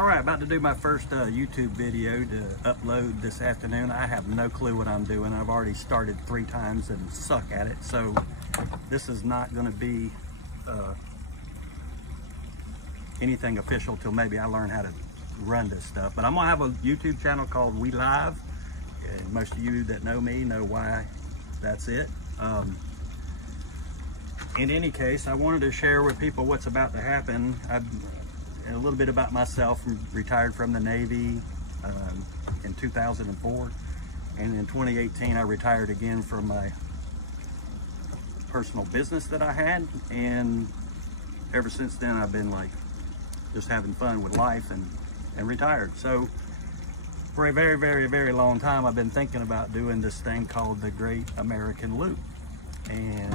All right, about to do my first YouTube video to upload this afternoon. I have no clue what I'm doing. I've already started 3 times and suck at it. So this is not gonna be anything official till maybe I learn how to run this stuff. But I'm gonna have a YouTube channel called We Live. And most of you that know me know why that's it. In any case, I wanted to share with people what's about to happen. A little bit about myself. Retired from the Navy in 2004, and in 2018 I retired again from my personal business that I had, and ever since then I've been like just having fun with life and retired. So for a very long time I've been thinking about doing this thing called the Great American Loop, and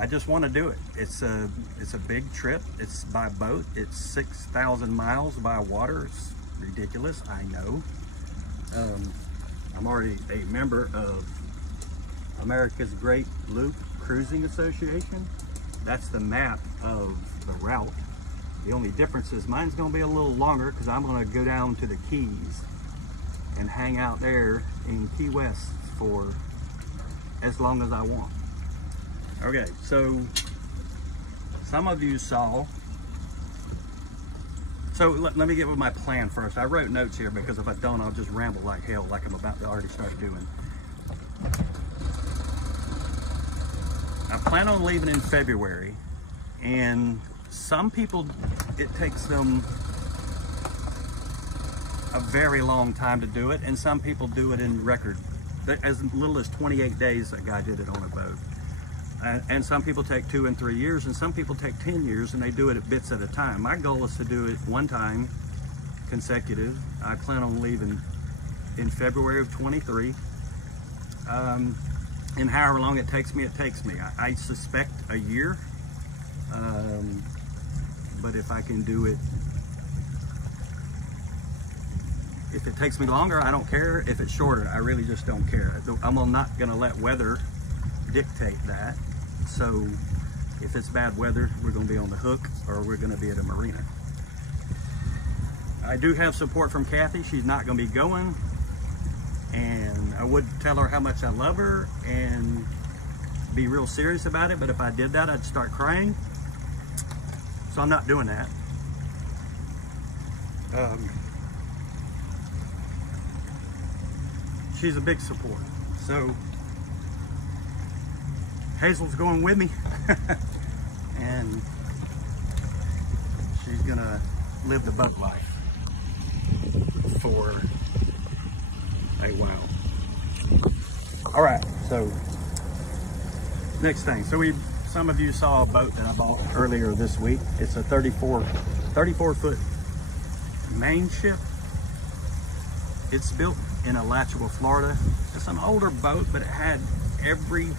I just want to do it. It's a big trip. It's by boat. It's 6,000 miles by water. It's ridiculous, I know. I'm already a member of America's Great Loop Cruising Association. That's the map of the route. The only difference is mine's going to be a little longer because I'm going to go down to the Keys and hang out there in Key West for as long as I want. Okay, so some of you saw, so let me get with my plan first. I wrote notes here because if I don't, I'll just ramble like hell, like I'm about to already start doing. I plan on leaving in February, and some people, it takes them a very long time to do it, and some people do it in record. As little as 28 days, that guy did it on a boat. And some people take 2 and 3 years, and some people take 10 years, and they do it at bits at a time. My goal is to do it one time consecutive. I plan on leaving in February of 23. And however long it takes me, it takes me. I suspect a year, but if I can do it, if it takes me longer, I don't care. If it's shorter, I really just don't care. I'm not gonna let weather dictate that. So if it's bad weather, we're going to be on the hook, or we're going to be at a marina. I do have support from Kathy. She's not going to be going, and I would tell her how much I love her and be real serious about it, but if I did that, I'd start crying. So I'm not doing that. She's a big support. So Hazel's going with me, and she's gonna live the boat life for a while. All right, so next thing. So some of you saw a boat that I bought earlier this week. It's a 34 foot main ship. It's built in Alachua, Florida. It's an older boat, but it had everything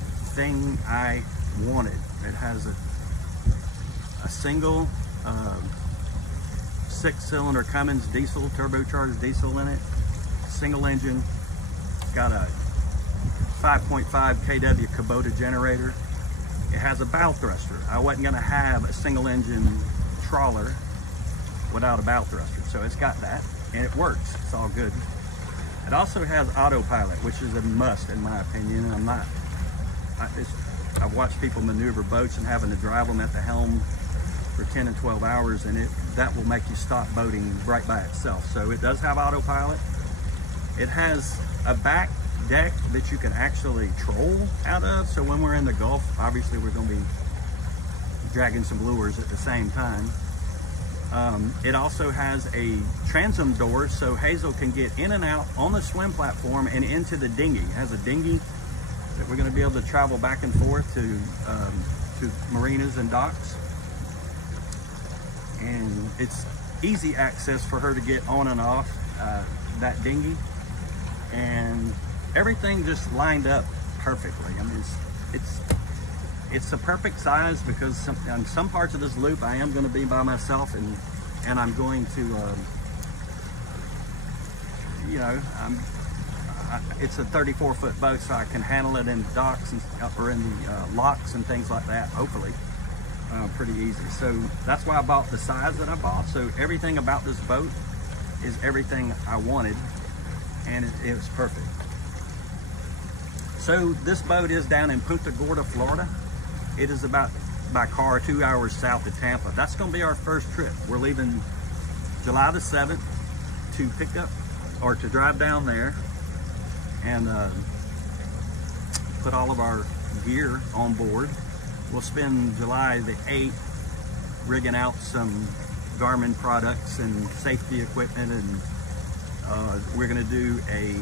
I wanted. It has a single 6-cylinder Cummins diesel, turbocharged diesel in it, single engine, got a 5.5 kW Kubota generator. It has a bow thruster. I wasn't gonna have a single engine trawler without a bow thruster, so it's got that, and it works. It's all good. It also has autopilot, which is a must in my opinion, and I've watched people maneuver boats and having to drive them at the helm for 10 and 12 hours, and that will make you stop boating right by itself. So it does have autopilot. It has a back deck that you can actually troll out of. So when we're in the Gulf, obviously we're going to be dragging some lures at the same time. It also has a transom door, so Hazel can get in and out on the swim platform and into the dinghy. It has a dinghy that we're going to be able to travel back and forth to marinas and docks, and it's easy access for her to get on and off that dinghy, and everything just lined up perfectly. I mean, it's the perfect size because on some parts of this loop I am going to be by myself, and I'm going to you know, it's a 34-foot boat, so I can handle it in docks and, or in the locks and things like that, hopefully. pretty easy. So that's why I bought the size that I bought. So everything about this boat is everything I wanted, and it was perfect. So this boat is down in Punta Gorda, Florida. It is about, by car, 2 hours south of Tampa. That's gonna be our first trip. We're leaving July the 7th to pick up, or to drive down there and put all of our gear on board. We'll spend July the 8th rigging out some Garmin products and safety equipment, and we're gonna do a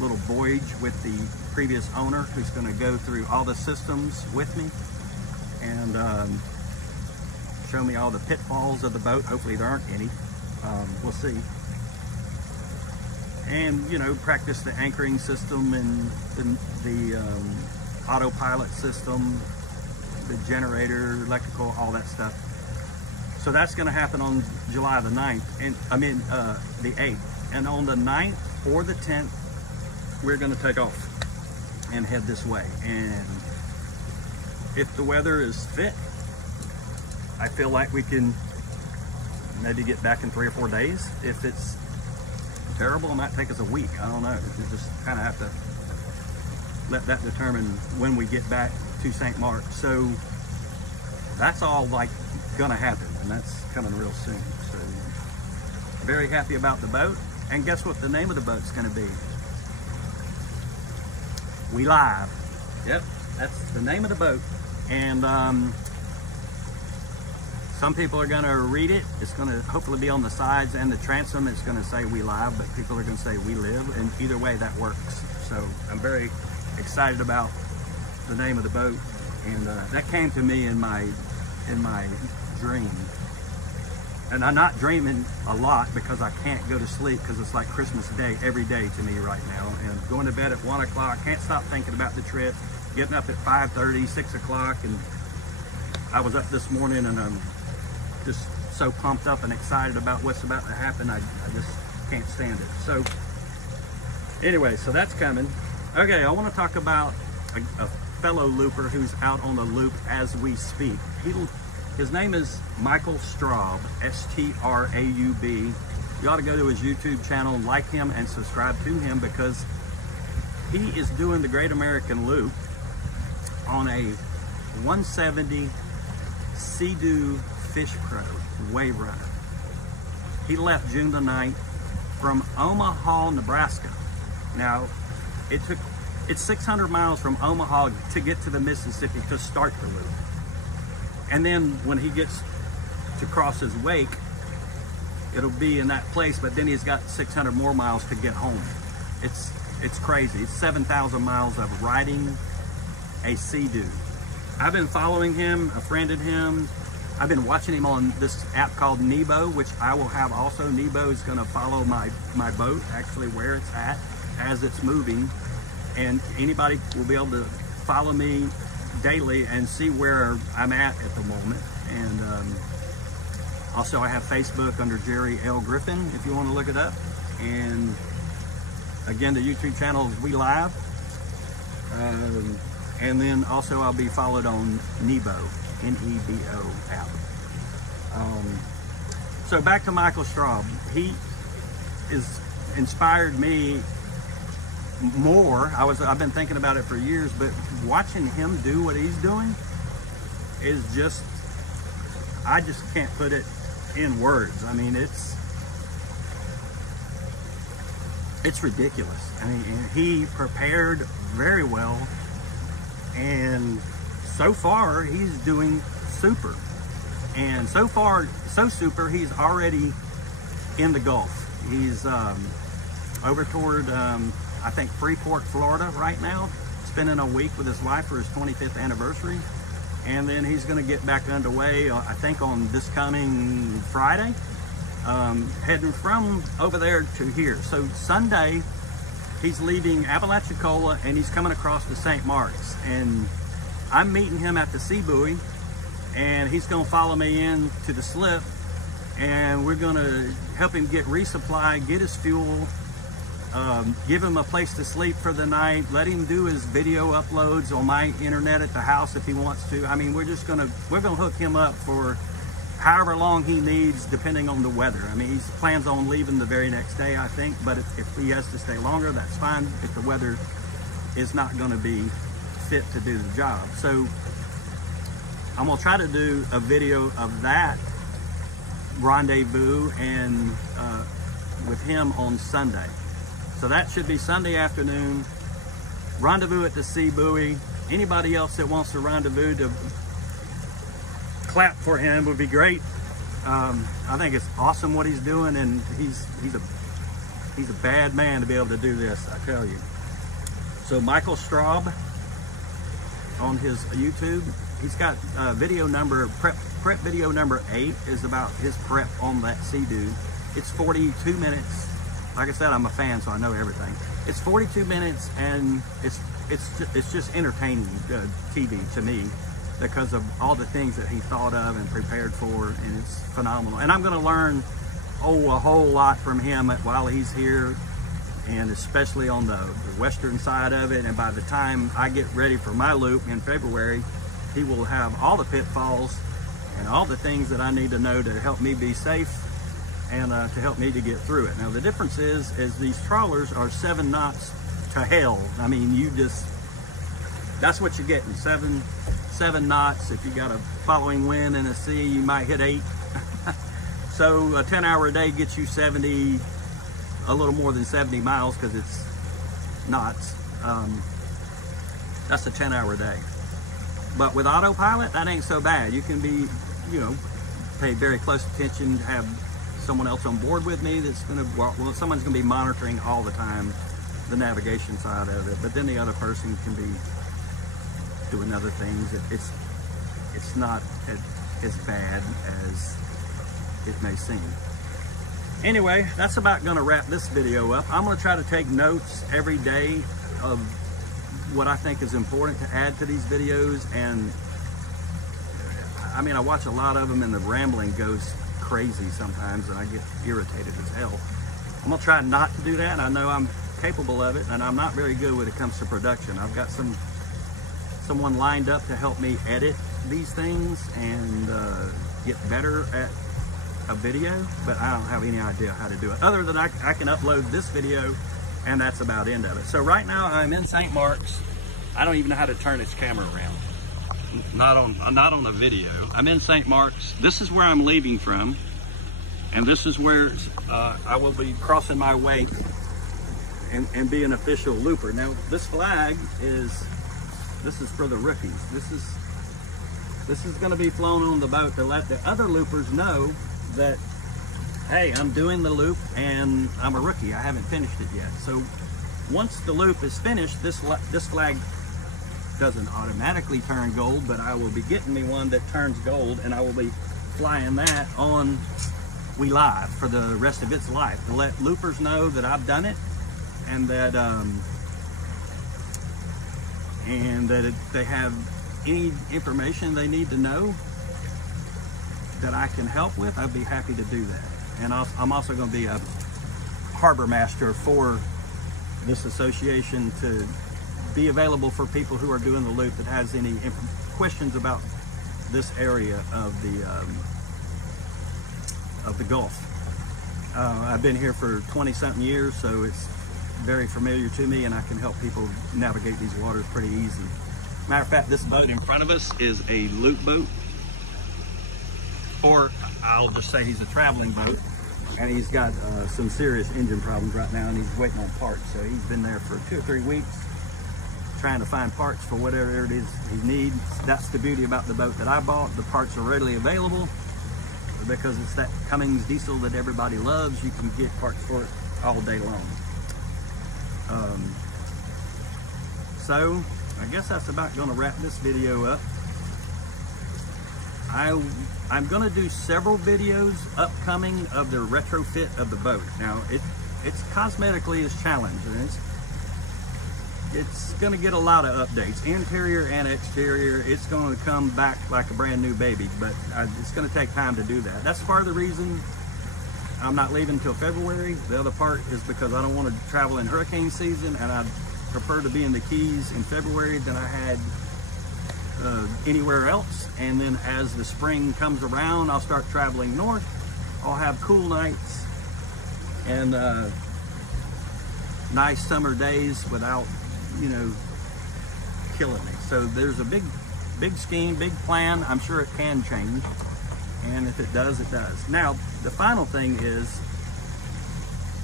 little voyage with the previous owner, who's gonna go through all the systems with me and show me all the pitfalls of the boat. Hopefully there aren't any. We'll see. And, you know, practice the anchoring system and the autopilot system, the generator, electrical, all that stuff. So that's going to happen on July the 9th, and the 8th. And on the 9th or the 10th, we're going to take off and head this way. And if the weather is fit, I feel like we can maybe get back in 3 or 4 days. If it's terrible, it might take us a week. I don't know. We just kind of have to let that determine when we get back to St. Mark. So that's all like gonna happen, and that's coming real soon. So very happy about the boat. And guess what the name of the boat's gonna be? We Live. Yep, that's the name of the boat. And some people are gonna read it. It's gonna hopefully be on the sides and the transom. It's gonna say We Live, but people are gonna say We Live, and either way that works. So I'm very excited about the name of the boat, and that came to me in my dream. And I'm not dreaming a lot because I can't go to sleep, because it's like Christmas Day every day to me right now. And going to bed at 1 o'clock, can't stop thinking about the trip. Getting up at 5:30, 6 o'clock, and I was up this morning, and I'm just so pumped up and excited about what's about to happen. I just can't stand it. So anyway, so that's coming. Okay, I want to talk about a fellow looper who's out on the loop as we speak. His name is Michael Straub, S-T-R-A-U-B. You ought to go to his YouTube channel, like him, and subscribe to him, because he is doing the Great American Loop on a 170 Sea-Doo Fish Pro Wave Runner. He left June the 9th from Omaha, Nebraska. Now, it's 600 miles from Omaha to get to the Mississippi to start the loop. And then when he gets to cross his wake, it'll be in that place, but then he's got 600 more miles to get home. It's crazy. It's 7,000 miles of riding a Sea-Doo. I've been following him, befriended him. I've been watching him on this app called Nebo, which I will have also. Nebo is gonna follow my boat, actually where it's at, as it's moving. And anybody will be able to follow me daily and see where I'm at the moment. And also I have Facebook under Jerry L. Griffin, if you want to look it up. And again, the YouTube channel is We Live. And then also I'll be followed on Nebo, N-E-B-O app. So back to Michael Straub. He is inspired me more. I've been thinking about it for years, but watching him do what he's doing is just, I just can't put it in words. I mean, it's ridiculous. I mean, he prepared very well, and so far he's doing super. And so far, so super, he's already in the Gulf. He's over toward I think Freeport, Florida right now, spending a week with his wife for his 25th anniversary. And then he's gonna get back underway, I think on this coming Friday, heading from over there to here. So Sunday, he's leaving Apalachicola and he's coming across to St. Mark's. And I'm meeting him at the Sea Buoy, and he's gonna follow me in to the slip, and we're gonna help him get resupply, get his fuel, give him a place to sleep for the night, let him do his video uploads on my internet at the house if he wants to. I mean, we're gonna hook him up for however long he needs, depending on the weather. I mean, he plans on leaving the very next day, I think, but if he has to stay longer, that's fine, if the weather is not gonna be fit to do the job. So I'm gonna try to do a video of that rendezvous and with him on Sunday. So that should be Sunday afternoon, rendezvous at the sea buoy. Anybody else that wants to rendezvous to clap for him would be great. I think it's awesome what he's doing, and he's a bad man to be able to do this, I tell you. So Michael Straub on his YouTube, he's got video number, prep video number 8 is about his prep on that Sea-Doo. It's 42 minutes. Like I said, I'm a fan, so I know everything. It's 42 minutes, and it's just entertaining TV to me, because of all the things that he thought of and prepared for, and it's phenomenal. And I'm gonna learn a whole lot from him while he's here, and especially on the western side of it. And by the time I get ready for my loop in February, he will have all the pitfalls and all the things that I need to know to help me be safe and to help me to get through it. Now the difference is these trawlers are 7 knots to hell. I mean, that's what you're getting, 7 knots. If you got a following wind in the sea, you might hit 8. So a 10-hour day gets you 70, a little more than 70 miles, because it's knots. That's a 10-hour day. But with autopilot, that ain't so bad. You can be, pay very close attention, have someone else on board with me that's someone's gonna be monitoring all the time the navigation side of it, but then the other person can be doing other things. It's not as bad as it may seem. Anyway, that's about gonna wrap this video up. I'm gonna try to take notes every day of what I think is important to add to these videos, and I mean, I watch a lot of them and the rambling goes crazy sometimes and I get irritated as hell. I'm gonna try not to do that. I know I'm capable of it, and I'm not very good when it comes to production. I've got someone lined up to help me edit these things and get better at a video, but I don't have any idea how to do it, other than I can upload this video, and that's about the end of it. So right now I'm in St. Marks. I don't even know how to turn this camera around. Not on the video. I'm in St. Marks. This is where I'm leaving from, and this is where I will be crossing my way and be an official looper. Now this flag is for the rookies. This is going to be flown on the boat to let the other loopers know that, hey, I'm doing the loop and I'm a rookie. I haven't finished it yet. So once the loop is finished, this flag doesn't automatically turn gold, but I will be getting me one that turns gold, and I will be flying that on We Live for the rest of its life, to let loopers know that I've done it, and that they have any information they need to know that I can help with. I'd be happy to do that. And I'm also going to be a harbor master for this association, to be available for people who are doing the loop that has any questions about this area of the Gulf. I've been here for 20-something years, so it's very familiar to me, and I can help people navigate these waters pretty easy. Matter of fact, this boat in front of us is a loop boat, or I'll just say he's a traveling boat, and he's got some serious engine problems right now, and he's waiting on parts. So he's been there for 2 or 3 weeks trying to find parts for whatever it is he needs. That's the beauty about the boat that I bought. The parts are readily available because it's that Cummins diesel that everybody loves. You can get parts for it all day long. So I guess that's about going to wrap this video up. I'm going to do several videos upcoming of the retrofit of the boat. Now it's cosmetically is challenged, and it's going to get a lot of updates, interior and exterior. It's going to come back like a brand new baby, but it's going to take time to do that. That's part of the reason I'm not leaving until February. The other part is because I don't want to travel in hurricane season, and I prefer to be in the Keys in February than I had anywhere else. And then as the spring comes around, I'll start traveling north. I'll have cool nights and nice summer days without, you know, killing me. So there's a big scheme, big plan. I'm sure it can change, and if it does, it does. Now, the final thing is,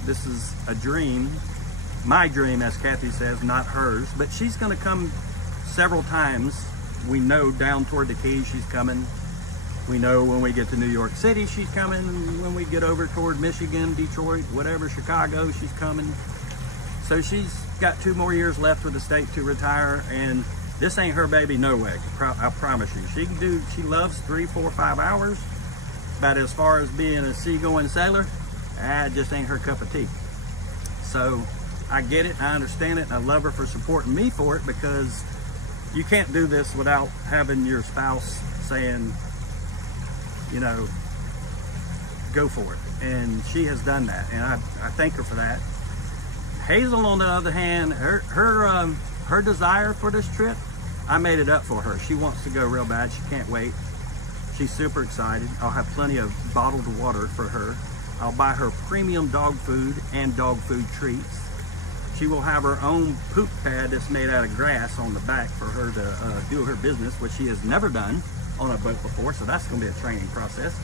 this is a dream, my dream, as Kathy says, not hers, but she's gonna come several times. We know down toward the Keys she's coming. We know when we get to New York City she's coming. When we get over toward Michigan, Detroit, whatever, Chicago, she's coming. So she's got 2 more years left with the state to retire, and this ain't her baby, no way. I promise you. She loves 3, 4, 5 hours, but as far as being a seagoing sailor, it just ain't her cup of tea. So I get it, I understand it, and I love her for supporting me for it, because you can't do this without having your spouse saying, you know, go for it. And she has done that, and I thank her for that. Hazel, on the other hand, her desire for this trip, I made it up for her. She wants to go real bad. She can't wait. She's super excited. I'll have plenty of bottled water for her. I'll buy her premium dog food and dog food treats. She will have her own poop pad that's made out of grass on the back for her to do her business, which she has never done on a boat before, so that's going to be a training process.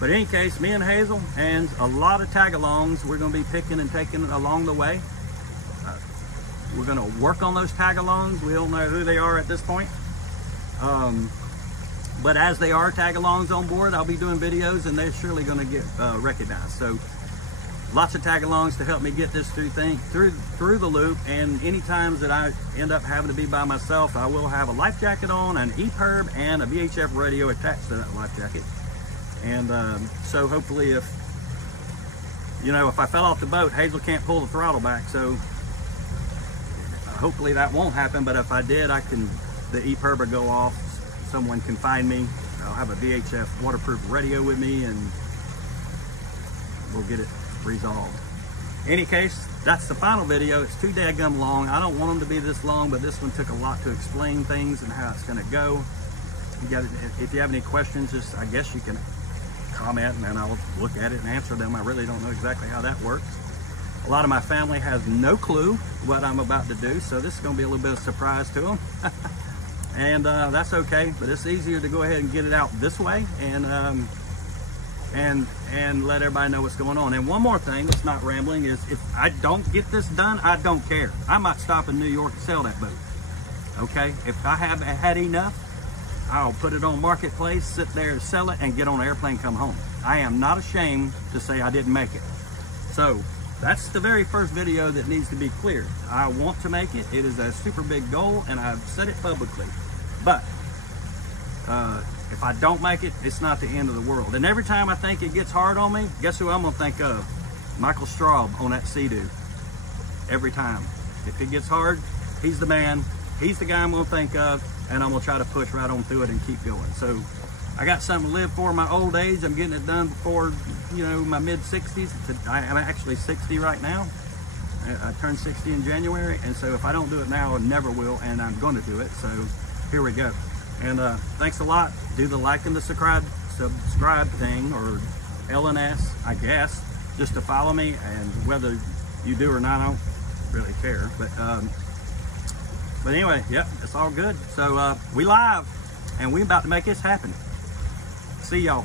But in any case, me and Hazel and a lot of tag-alongs we're going to be picking and taking along the way. We're going to work on those tag-alongs. We don't know who they are at this point. But as they are tag-alongs on board, I'll be doing videos, and they're surely going to get recognized. So lots of tag-alongs to help me get this through the loop. And any times that I end up having to be by myself, I will have a life jacket on, an EPIRB, and a VHF radio attached to that life jacket. And so hopefully, if I fell off the boat, Hazel can't pull the throttle back. So hopefully that won't happen. But if I did, the EPIRB will go off. Someone can find me. I'll have a VHF waterproof radio with me, and we'll get it resolved. In any case, that's the final video. It's too dadgum long. I don't want them to be this long, but this one took a lot to explain things and how it's going to go. If you have any questions, I guess you can comment, and then I'll look at it and answer them. I really don't know exactly how that works. A lot of my family has no clue what I'm about to do, so this is going to be a little bit of a surprise to them. And that's okay, but it's easier to go ahead and get it out this way, and let everybody know what's going on. And one more thing that's not rambling is, if I don't get this done, I don't care. I might stop in New York and sell that boat. Okay, if I haven't had enough, I'll put it on Marketplace, sit there and sell it, and get on an airplane, come home. I am not ashamed to say I didn't make it. So that's the very first video that needs to be clear. I want to make it. It is a super big goal, and I've said it publicly. But if I don't make it, it's not the end of the world. And every time I think it gets hard on me, guess who I'm gonna think of? Michael Straub on that Sea-Doo. Every time. If it gets hard, he's the man. He's the guy I'm gonna think of, and I'm gonna try to push right on through it and keep going. So I got something to live for in my old age. I'm getting it done before, my mid-60s. I'm actually 60 right now. I turned 60 in January, and so if I don't do it now, I never will, and I'm gonna do it. So here we go. And thanks a lot. Do the like and the subscribe thing, or LNS, I guess, just to follow me. And whether you do or not, I don't really care. But anyway, yep, it's all good. So we live, and we about to make this happen. See y'all.